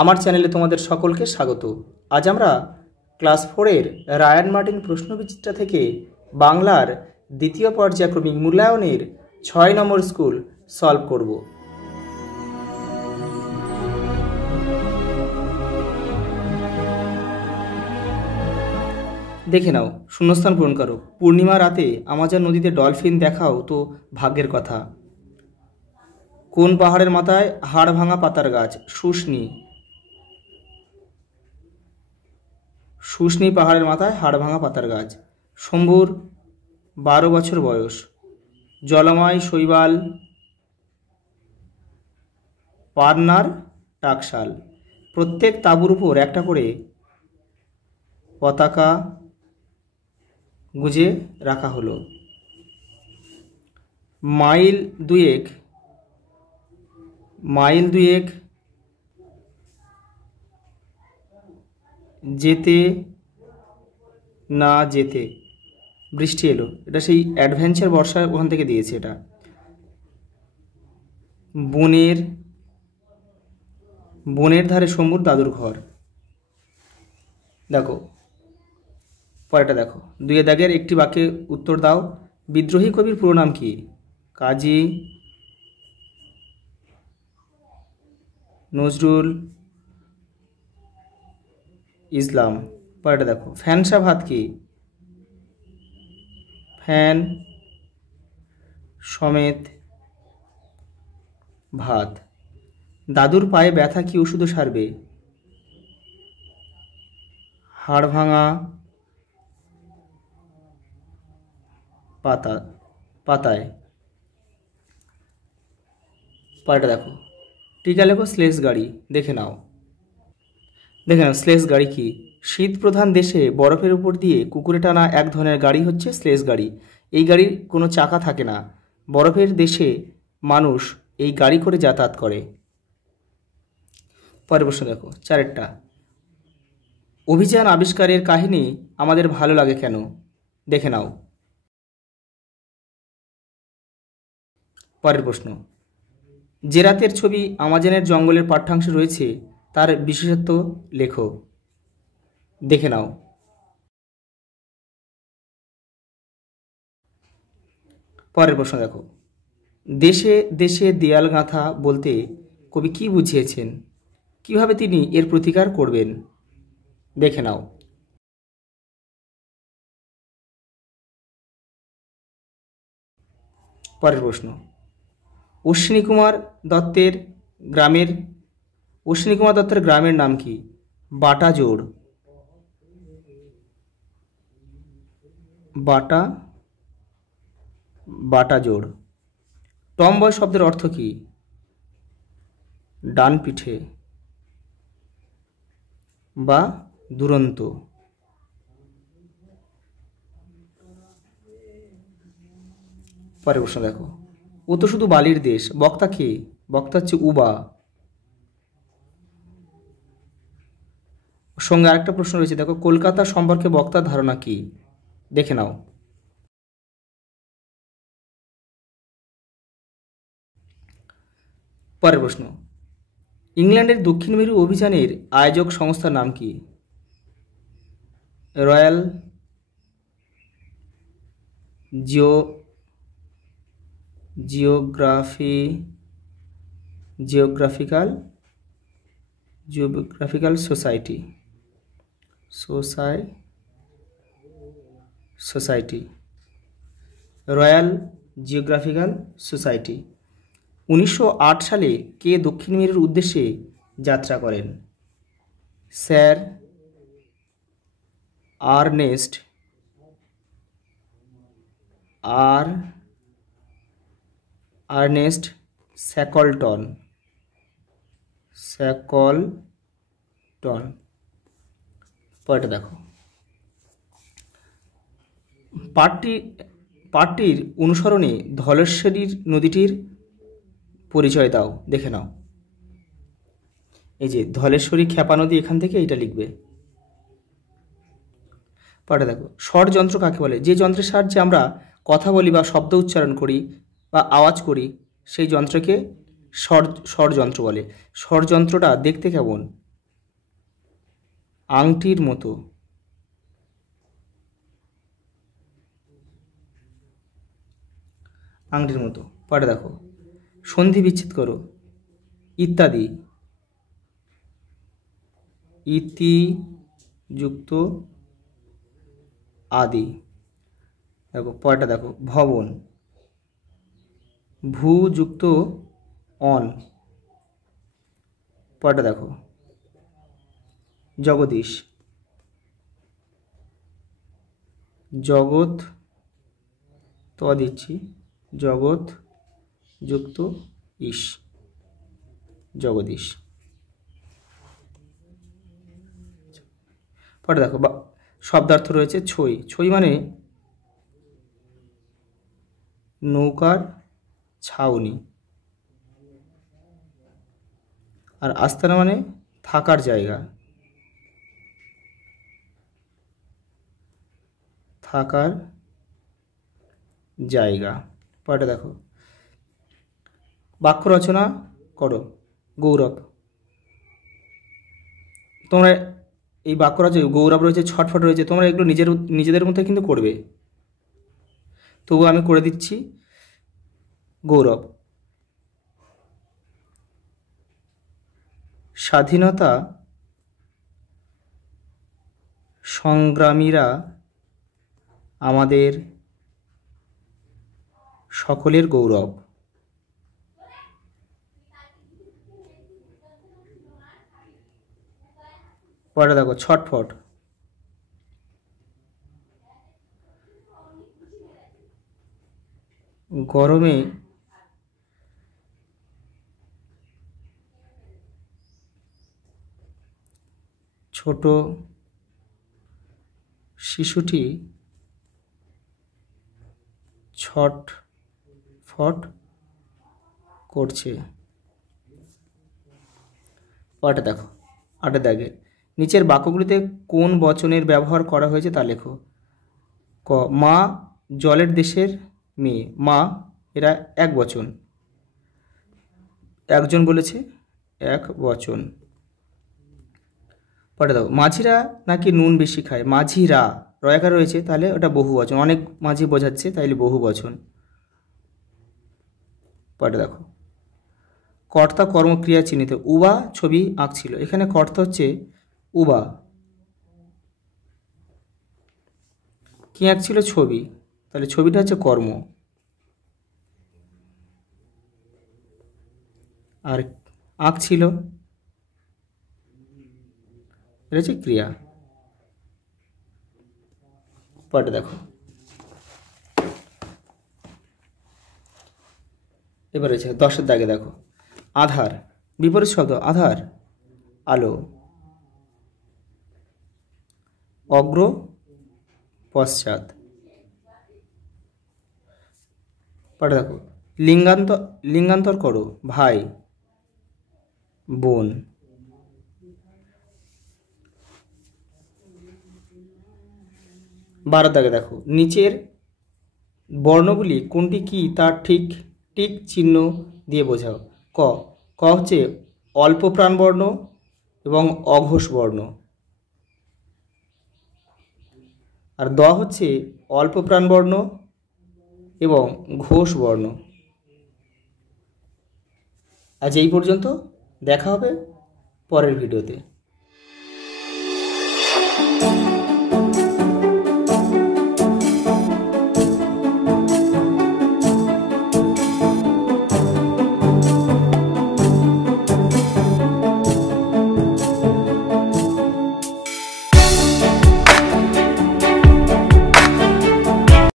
আমার চ্যানেলে তোমাদের সকলকে স্বাগত। আজ আমরা ক্লাস 4-এর রায়ান মার্টিন প্রশ্নবিচিত্রা থেকে বাংলার দ্বিতীয় পর্যায়ক্রমিক মূল্যায়নের 6 নম্বর স্কুল সলভ করব। দেখে নাও, শূন্যস্থান পূরণ করো। পূর্ণিমা রাতে আমাজন নদীতে ডলফিন দেখাও তো ভাগ্যের কথা। কোন পাহাড়ের মাথায় হাড় ভাঙা পাতার গাছ? শুশনি পাহাড়ের মাথায় হাড় ভাঙা পাতার গাছ। শম্ভুর 12 বছর বয়স। জলময় শৈবাল পার্নার টাকশাল। প্রত্যেক তাঁবুর উপর একটা করে পতাকা গুঁজে রাখা হলো। মাইল দুয়েক যেতে না যেতে বৃষ্টি এলো। এটা সেই অ্যাডভেঞ্চার বর্ষা, ওখান থেকে দিয়েছে এটা। বনের ধারে শম্ভুর দাদুর ঘর। দেখো পরেরটা দেখো, 2 দাগের একটি বাক্যে উত্তর দাও। বিদ্রোহী কবির পুরো নাম কি? কাজী নজরুল ইসলাম। পরেরটা দেখো, ফ্যানসা ভাত কি? ফ্যান সমেত ভাত। দাদুর পায়ে ব্যথা কি ওষুধে সারবে? হাড় ভাঙা পাতায়। পরেরটা দেখো, টিকা লেখো স্লেজ গাড়ি। দেখে নাও স্লেজ গাড়ি কি? শীত প্রধান দেশে বরফের উপর দিয়ে কুকুরে টানা এক ধরনের গাড়ি হচ্ছে স্লেজ গাড়ি। এই গাড়ির কোনো চাকা থাকে না। বরফের দেশে মানুষ এই গাড়ি করে যাতায়াত করে। পরের প্রশ্ন দেখো, 4টা। অভিযান আবিষ্কারের কাহিনী আমাদের ভালো লাগে কেন? দেখে নাও। পরের প্রশ্ন, যে রাতের ছবি আমাজনের জঙ্গলের পাঠ্যাংশে রয়েছে তার বিশেষত্ব লেখো। দেখে নাও। পরের প্রশ্ন দেখো, দেশে দেশে দেয়াল গাঁথা বলতে কবি কি বুঝিয়েছেন? কিভাবে তিনি এর প্রতিকার করবেন? দেখে নাও। পরের প্রশ্ন, অশ্বিনী কুমার দত্তের গ্রামের নাম কি? বাটাজোড়। বাটাজোড়। টমবয় শব্দের অর্থ কি? ডান পিঠে বা দুরন্ত। পরের প্রশ্ন দেখো, ও তো শুধু বালির দেশ। বক্তা কে? বক্তা হচ্ছে উবা। সঙ্গে আরেকটা প্রশ্ন রয়েছে, দেখো, কলকাতা সম্পর্কে বক্তার ধারণা কি? দেখে নাও। পরের প্রশ্ন, ইংল্যান্ডের দক্ষিণ মেরু অভিযানের আয়োজক সংস্থার নাম কি? Royal Geographical Society. Royal Geographical Society. 1908 সালে কে দক্ষিণ মেরুর উদ্দেশ্যে যাত্রা করেন? Sir Ernest Shackleton. পরেরটা দেখো, পাঠটির অনুসরণে ধলেশ্বরী নদীটির পরিচয় দাও। দেখে নাও। এই যে ধলেশ্বরী ক্ষেপা নদী, এখান থেকে এটা লিখবে। পরেরটা দেখো, স্বরযন্ত্র কাকে বলে? যে যন্ত্রের সাহায্যে আমরা কথা বলি বা শব্দ উচ্চারণ করি বা আওয়াজ করি সেই যন্ত্রকে স্বরযন্ত্র বলে। স্বরযন্ত্রটা দেখতে কেমন? আংটির মতো, আংটির মতো। পরে দেখো সন্ধি বিচ্ছেদ করো, ইত্যাদি, ইতি যুক্ত আদি। দেখো পরেরটা দেখো ভবন, ভূ যুক্ত অন। পরেরটা দেখো জগদীশ, জগৎ তো দিচ্ছি, জগৎ যুক্ত ইস, জগদীশ। পরে দেখো শব্দার্থ রয়েছে ছই, ছই মানে নৌকার ছাউনি, আর আস্তানা মানে থাকার জায়গা, থাকার জায়গা। পরেটা দেখো বাক্য রচনা করো, গৌরব। তোমরা এই বাক্য রচনা, গৌরব রয়েছে, ছটফট রয়েছে, তোমরা এগুলো নিজেদের মধ্যে কিন্তু করবে, তবু আমি করে দিচ্ছি। গৌরব, স্বাধীনতা সংগ্রামীরা আমাদের সকলের গৌরব। পরে দেখো ছটফট, গরমে ছোট শিশুটি ছটফট করছে। পরেরটা দেখো 8 দাগে, নিচের বাক্যগুলিতে কোন বচনের ব্যবহার করা হয়েছে তা লেখো। ক, মা জলের দেশের মেয়ে, মা এরা এক বচন, একজন বলেছে এক বচন। পরে দাও মাঝিরা নাকি নুন বেশি খায়, মাঝিরা রয়াকার রয়েছে, তাহলে ওটা বহু বচন, অনেক মাঝি বোঝাচ্ছে, তাইলে বহু বচন। পরে দেখো কর্তা কর্মক্রিয়া চিহ্নিত, উবা ছবি আঁকছিল, এখানে কর্তা হচ্ছে উবা, কি আঁকছিল ছবি, তাহলে ছবিটা হচ্ছে কর্ম, আর আঁকছিল এটা হচ্ছে ক্রিয়া। পরে দেখো এবার হচ্ছে 10 দাগে দেখো আধার, বিপরীত শব্দ আধার, আলো, অগ্র পশ্চাৎ। পরে দেখো লিঙ্গান্তর করো, ভাই বোন। 12 দাগে দেখো নিচের বর্ণগুলি কোনটি কি তার ঠিক চিহ্ন দিয়ে বোঝাও। ক হচ্ছে অল্প প্রাণ বর্ণ এবং অঘোষ বর্ণ, আর দ হচ্ছে অল্প প্রাণ বর্ণ এবং ঘোষ বর্ণ। আজ এই পর্যন্ত, দেখা হবে পরের ভিডিওতে।